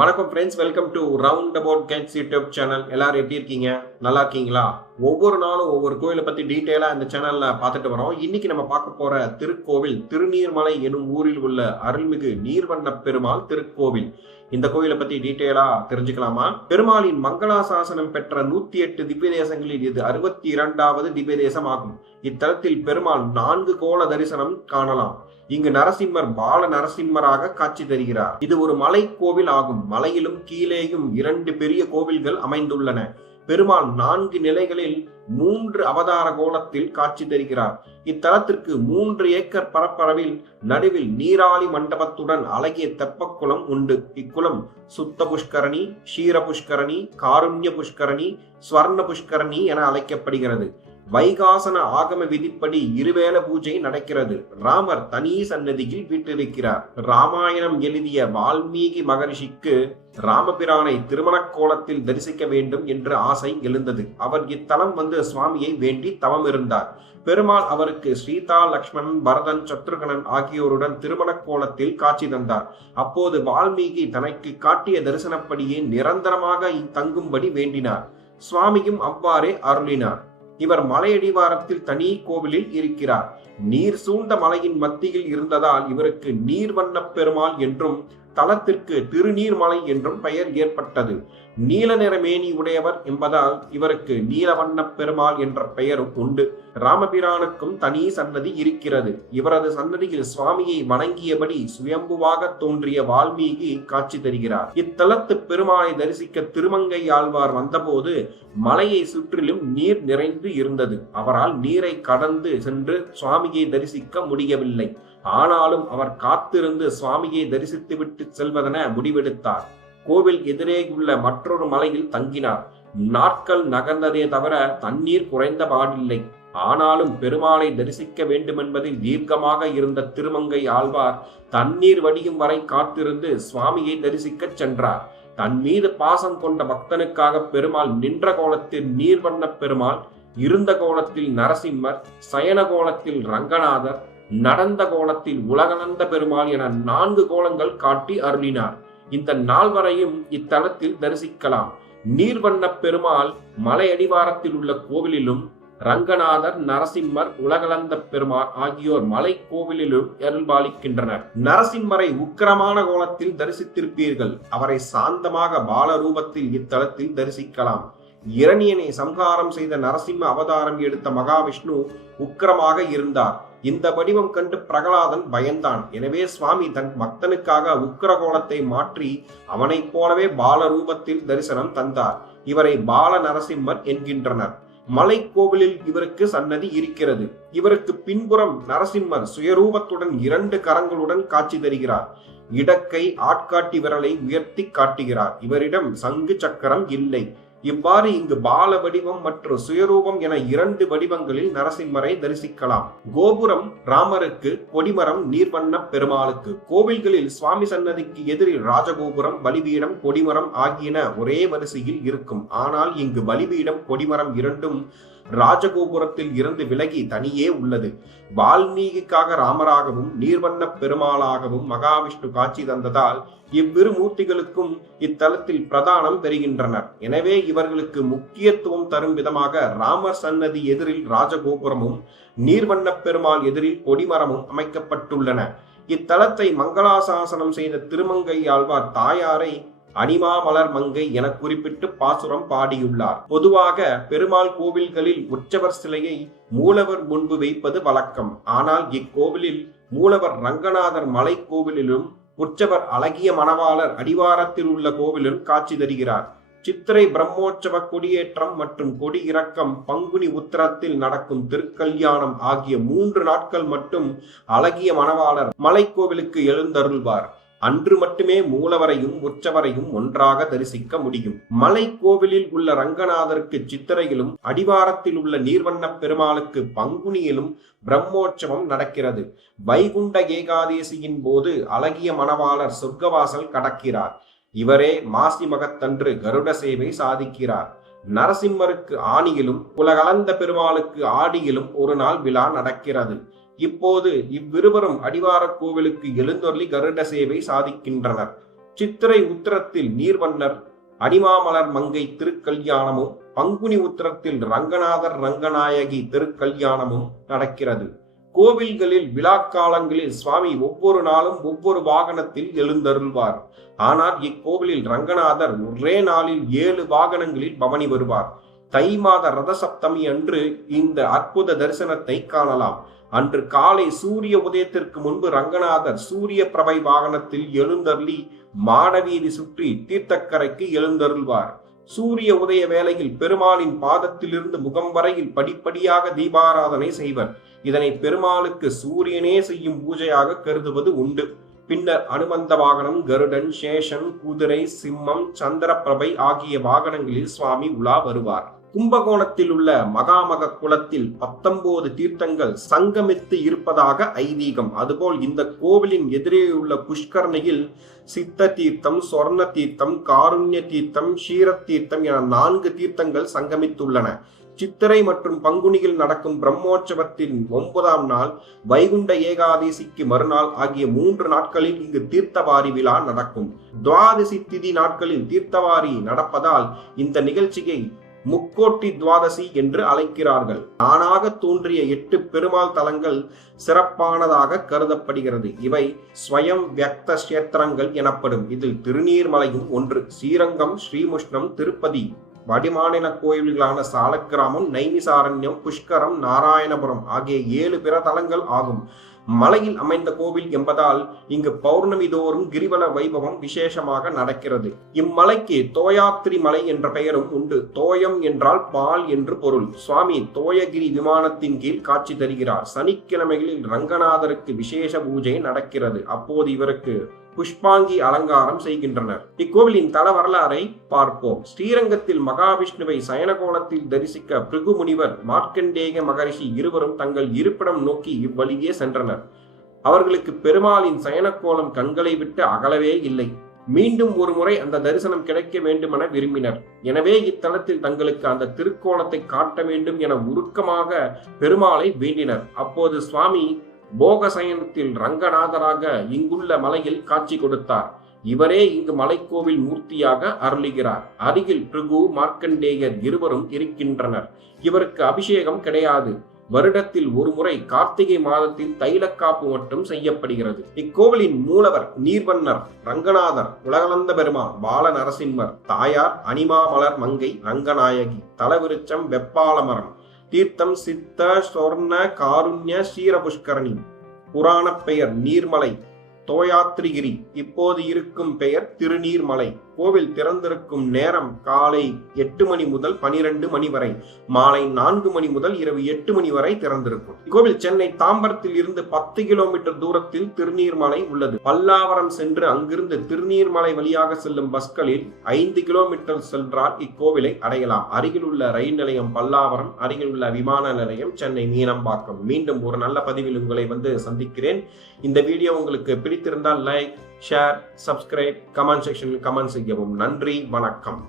வணக்கம் friends, welcome to round about guides YouTube channel. எல்லாரும் எப்படி இருக்கீங்க? நல்லா இருக்கீங்களா? ஒவ்வொரு நாளும் ஒவ்வொரு கோயிலை பத்தி டீட்டெயிலா இந்த சேனல்ல பார்த்துட்டு வரோம். இன்னைக்கு நம்ம பார்க்க போற திருக்கோவில் திருநீர்மலை எனும் ஊரில் உள்ள அருள்மிகு நீர்வண்ண பெருமாள் திருக்கோவில். இந்த கோயிலை பத்தி டீட்டெயிலா தெரிஞ்சுக்கலாமா? பெருமாளின் மங்களாசாசனம் பெற்ற 108 திவ்ய தேசங்களில் இது 62வது திவ்ய தேசம் ஆகும். இத்தலத்தில் பெருமாள் 4 கோல தரிசனம் காணலாம். இங்கு நரசிம்மர் பால நரசிம்மராக காட்சி தருகிறார். இது ஒரு மலை கோவில் ஆகும். மலையிலும் கீழேயும் 2 பெரிய கோவில்கள் அமைந்துள்ளன. பெருமாள் 4 நிலைகளில் 3 அவதார கோலத்தில் காட்சி தருகிறார். இத்தலத்திற்கு 3 ஏக்கர் பரப்பளவில் நடுவில் நீராளி மண்டபத்துடன் அழகிய தெப்பக்குளம் உண்டு. இக்குளம் சுத்த புஷ்கரணி, ஷீர புஷ்கரணி, காருண்ய புஷ்கரணி, ஸ்வர்ண புஷ்கரணி என அழைக்கப்படுகிறது. வைகாசன ஆகம விதிப்படி இருவேள பூஜை நடக்கிறது. ராமர் தனி சன்னதியில் வீட்டிருக்கிறார். ராமாயணம் எழுதிய வால்மீகி மகரிஷிக்கு ராமபிரானை திருமண கோலத்தில் தரிசிக்க வேண்டும் என்ற ஆசை எழுந்தது. அவர் இத்தலம் வந்து சுவாமியை வேண்டி தவம் இருந்தார். பெருமாள் அவருக்கு சீதா, லக்ஷ்மணன், பரதன், சத்ருகனன் ஆகியோருடன் திருமண கோலத்தில் காட்சி தந்தார். அப்போது வால்மீகி தனக்கு காட்டிய தரிசனப்படியே நிரந்தரமாக தங்கும்படி வேண்டினார். சுவாமியும் அவ்வாறே அருளினார். இவர் மலையடிவாரத்தில் தனி கோவிலில் இருக்கிறார். நீர் சூழ்ந்த மலையின் மத்தியில் இருந்ததால் இவருக்கு நீர்வண்ண பெருமாள் என்றும் தலத்திற்கு திருநீர்மலை என்றும் பெயர் ஏற்பட்டது. நீல நிற மேனி உடையவர் என்பதால் இவருக்கு நீலவண்ண பெருமாள் என்ற பெயரும் உண்டு. ராமபிரானுக்கும் தனி சன்னதி இருக்கிறது. இவரது சன்னதியில் சுவாமியை வணங்கியபடி சுயம்புவாக தோன்றிய வால்மீகி காட்சி தருகிறார். இத்தலத்து பெருமாளை தரிசிக்க திருமங்கை ஆழ்வார் வந்தபோது மலையை சுற்றிலும் நீர் நிறைந்து இருந்தது. அவரால் நீரை கடந்து சென்று சுவாமியை தரிசிக்க முடியவில்லை. ஆனாலும் அவர் காத்திருந்து சுவாமியை தரிசித்துவிட்டு செல்வதென முடிவெடுத்தார். கோவில் எதிரே உள்ள மற்றொரு மலையில் தங்கினார். நாட்கள் நகர்ந்ததே தவிர தண்ணீர் குறைந்த பாடில்லை. ஆனாலும் பெருமாளை தரிசிக்க வேண்டுமென்பதில் தீர்க்கமாக இருந்த திருமங்கை ஆழ்வார் தண்ணீர் வடியும் வரை காத்திருந்து சுவாமியை தரிசிக்க சென்றார். தன் மீது பாசம் கொண்ட பக்தனுக்காக பெருமாள் நின்ற கோலத்தில் நீர்வண்ண பெருமாள், இருந்த கோலத்தில் நரசிம்மர், சயன கோலத்தில் ரங்கநாதர், நடந்த கோலத்தில் உலகளந்த பெருமாள் என 4 கோலங்கள் காட்டி அருளினார். இந்த நால்வரையும் இத்தலத்தில் தரிசிக்கலாம். நீர்வண்ண பெருமாள் மலை அடிவாரத்தில் உள்ள கோவிலிலும், ரங்கநாதர், நரசிம்மர், உலகளந்த பெருமாள் ஆகியோர் மலை கோவிலிலும் அருள்பாலிக்கின்றனர். நரசிம்மரை உக்கிரமான கோலத்தில் தரிசித்திருப்பீர்கள். அவரை சாந்தமாக பால ரூபத்தில் இத்தலத்தில் தரிசிக்கலாம். இரணியனை சம்ஹாரம் செய்த நரசிம்ம அவதாரம் எடுத்த மகாவிஷ்ணு உக்கிரமாக இருந்தார். இந்த வடிவம் கண்டு பிரகலாதன் பயந்தான். எனவே சுவாமி தன் பக்தனுக்காக உக்கிர கோலத்தை மாற்றி அவனைப் போலவே பால ரூபத்தில் தரிசனம் தந்தார். இவரை பால நரசிம்மர் என்கின்றனர். மலை கோவிலில் இவருக்கு சன்னதி இருக்கிறது. இவருக்கு பின்புறம் நரசிம்மர் சுயரூபத்துடன் 2 கரங்களுடன் காட்சி தருகிறார். இடக்கை ஆட்காட்டி விரலை உயர்த்தி காட்டுகிறார். இவரிடம் சங்கு சக்கரம் இல்லை. இவ்வாறு இங்கு பால வடிவம் மற்றும் சுயரூபம் என 2 வடிவங்களில் நரசிம்மரை தரிசிக்கலாம். கோபுரம் ராமருக்கு, கொடிமரம் நீர்வண்ண பெருமாளுக்கு. கோவில்களில் சுவாமி சன்னதிக்கு எதிரில் ராஜகோபுரம், பலிபீடம், கொடிமரம் ஆகியன ஒரே வரிசையில் இருக்கும். ஆனால் இங்கு பலிபீடம், கொடிமரம் இரண்டும் ராஜகோபுரத்தில் இருந்து விலகி தனியே உள்ளது. வால்மீகிக்காக ராமராகவும் நீர்வண்ண பெருமாளாகவும் மகாவிஷ்ணு காட்சி தந்ததால் இவ்விரு மூர்த்திகளுக்கும் இத்தலத்தில் பிரதானம் பெறுகின்றனர். எனவே இவர்களுக்கு முக்கியத்துவம் தரும் விதமாக ராமர் சன்னதி எதிரில் ராஜகோபுரமும், நீர்வண்ண பெருமாள் எதிரில் கொடிமரமும் அமைக்கப்பட்டுள்ளன. இத்தலத்தை மங்களாசாசனம் செய்த திருமங்கை ஆழ்வார் தாயாரை அனிமாமலர் மங்கை என குறிப்பிட்டு பாசுரம் பாடியுள்ளார். பொதுவாக பெருமாள் கோவில்களில் உற்சவர் சிலையை மூலவர் முன்பு வைப்பது வழக்கம். ஆனால் இக்கோவிலில் மூலவர் ரங்கநாதர் மலை கோவிலிலும், உற்சவர் அழகிய மணவாளர் அடிவாரத்தில் உள்ள கோவிலிலும் காட்சி தருகிறார். சித்திரை பிரம்மோற்சவ கொடியேற்றம் மற்றும் கொடி இறக்கம், பங்குனி உத்திரத்தில் நடக்கும் திருக்கல்யாணம் ஆகிய 3 நாட்கள் மட்டும் அழகிய மணவாளர் மலை கோவிலுக்கு எழுந்தருள்வார். அன்று மட்டுமே மூலவரையும் உற்சவரையும் ஒன்றாக தரிசிக்க முடியும். மலை கோவிலில் உள்ள ரங்கநாதருக்கு சித்திரையிலும், அடிவாரத்தில் உள்ள நீர்வண்ண பெருமாளுக்கு பங்குனியிலும் பிரம்மோற்சவம் நடக்கிறது. வைகுண்ட ஏகாதேசியின் போது அழகிய மணவாளர் சொர்க்கவாசல் கடக்கிறார். இவரே மாசி மகத்தன்று கருட சேவை சாதிக்கிறார். நரசிம்மருக்கு ஆணியிலும், உலகளந்த பெருமாளுக்கு ஆடியிலும் ஒரு நாள் விழா நடக்கிறது. இப்போது இவ்விருவரும் அடிவார கோவிலுக்கு எழுந்தொருளி கருட சேவை சாதிக்கின்றனர். சித்திரை உத்திரத்தில் நீர்வண்ணர் அனிமாமலர் மங்கை திருக்கல்யாணமும் பங்குனி உத்திரத்தில் ரங்கநாதர் ரங்கநாயகி திருக்கல்யாணமும் நடக்கிறது. கோவில்களில் விழாக்காலங்களில் சுவாமி ஒவ்வொரு நாளும் ஒவ்வொரு வாகனத்தில் எழுந்தருள்வார். ஆனால் இக்கோவிலில் ரங்கநாதர் ஒரே நாளில் 7 வாகனங்களில் பவனி வருவார். தை மாத ரத சப்தமி அன்று இந்த அற்புத தரிசனத்தை காணலாம். அன்று காலை சூரிய உதயத்திற்கு முன்பு ரங்கநாதர் சூரிய பிரபை வாகனத்தில் எழுந்தருளி மாடவீதி சுற்றி தீர்த்தக்கரைக்கு எழுந்தருள்வார். சூரிய உதய வேளையில் பெருமாளின் பாதத்திலிருந்து முகம் வரையில் படிப்படியாக தீபாராதனை செய்வர். இதனை பெருமாளுக்கு சூரியனே செய்யும் பூஜையாக கருதுவது உண்டு. பின்னர் அனுமந்த வாகனம், கருடன், சேஷன், குதிரை, சிம்மம், சந்திரபிரபை ஆகிய வாகனங்களில் சுவாமி உலா வருவார். கும்பகோணத்தில் உள்ள மகாமக குளத்தில் 19 தீர்த்தங்கள் சங்கமித்து இருப்பதாக ஐதீகம். அதுபோல் இந்த கோவிலின் எதிரேயுள்ள புஷ்கரணியில் சித்த தீர்த்தம், சொர்ண தீர்த்தம், காருண்ய தீர்த்தம், ஷீரத்தீர்த்தம் என 4 தீர்த்தங்கள் சங்கமித்துள்ளன. சித்திரை மற்றும் பங்குனியில் நடக்கும் பிரம்மோற்சவத்தின் 9ஆம் நாள், வைகுண்ட ஏகாதசிக்கு மறுநாள் ஆகிய 3 நாட்களில் இங்கு தீர்த்தவாரி விழா நடக்கும். துவாதசி திதி நாட்களில் தீர்த்தவாரி நடப்பதால் இந்த நிகழ்ச்சியை முக்கோட்டி துவாதசி என்று அழைக்கிறார்கள். தானாக தோன்றிய 8 பெருமாள் தலங்கள் சிறப்பானதாக கருதப்படுகிறது. இவை ஸ்வயம் வியக்த கஷேத்திரங்கள் எனப்படும். இதில் திருநீர்மலையும் ஒன்று. ஸ்ரீரங்கம், ஸ்ரீமுஷ்ணம், திருப்பதி, வடிமாநில கோயில்களான சாலக்கிராமம், நைமிசாரண்யம், புஷ்கரம், நாராயணபுரம் ஆகிய 7 பிற தலங்கள் ஆகும். மலையில் அமைந்த கோவில் என்பதால் இங்கு பௌர்ணமி தோறும் கிரிவல வைபவம் விசேஷமாக நடக்கிறது. இம்மலைக்கு தோயாத்திரி மலை என்ற பெயரும் உண்டு. தோயம் என்றால் பால் என்று பொருள். சுவாமி தோயகிரி விமானத்தின் கீழ் காட்சி தருகிறார். சனிக்கிழமைகளில் ரங்கநாதருக்கு விசேஷ பூஜை நடக்கிறது. அப்போது இவருக்கு புஷ்பாங்கி அலங்காரம் செய்கின்றனர். இக்கோவிலின் தல வரலாறை பார்ப்போம். ஸ்ரீரங்கத்தில் மகாவிஷ்ணுவை சயனகோலத்தில் தரிசிக்க பிருகு முனிவர், மார்க்கண்டேய மகரிஷி இருவரும் தங்கள் இருப்பிடம் நோக்கி இவ்வழியே சென்றனர். அவர்களுக்கு பெருமாளின் சயனக்கோலம் கண்களை விட்டு அகலவே இல்லை. மீண்டும் ஒரு முறை அந்த தரிசனம் கிடைக்க வேண்டுமென விரும்பினர். எனவே இத்தலத்தில் தங்களுக்கு அந்த திருக்கோலத்தை காட்ட வேண்டும் என உருக்கமாக பெருமாளை வேண்டினர். அப்போது சுவாமி போகசயனத்தில் ரங்கநாதராக இங்குள்ள மலையில் காட்சி கொடுத்தார். இவரே இங்கு மலைக்கோவில் மூர்த்தியாக அருளுகிறார். அருகில் பிருகு, மார்க்கண்டேயர் இருவரும் இருக்கின்றனர். இவருக்கு அபிஷேகம் கிடையாது. வருடத்தில் ஒரு முறை கார்த்திகை மாதத்தில் தைலக்காப்பு மட்டும் செய்யப்படுகிறது. இக்கோவிலின் மூலவர் நீர்வண்ணர், ரங்கநாதர், உலகளந்த பெருமாள் பால நரசிம்மர், தாயார் அனிமாமலர் மங்கை ரங்கநாயகி, தலவிருச்சம் வெப்பாலமரம், தீர்த்தம் சித்த, சொர்ண, காருண்ய, ஷீரபுஷ்கரணி. புராண பெயர் நீர்மலை, தோயாத்ரிகிரி. இப்போது இருக்கும் பெயர் திருநீர்மலை. கோவில் திறந்திருக்கும் நேரம் காலை 8 மணி முதல் 12 மணி வரை, மாலை 4 மணி முதல் இரவு 8 மணி வரை திறந்திருக்கும். இக்கோவில் சென்னை தாம்பரத்தில் இருந்து 10 கிலோமீட்டர் தூரத்தில் திருநீர்மலை உள்ளது. பல்லாவரம் சென்று அங்கிருந்து திருநீர்மலை வழியாக செல்லும் பஸ்களில் 5 கிலோமீட்டர் சென்றால் இக்கோவிலை அடையலாம். அருகில் உள்ள ரயில் நிலையம் பல்லாவரம், அருகில் உள்ள விமான நிலையம் சென்னை மீனம்பாக்கம். மீண்டும் ஒரு நல்ல பதிவில் உங்களை சந்திக்கிறேன். இந்த வீடியோ உங்களுக்கு பிடித்திருந்தால் லைக், ஷேர், சப்ஸ்கிரைப், கமெண்ட் செக்ஷனில் கமெண்ட் செய்யவும். நன்றி, வணக்கம்.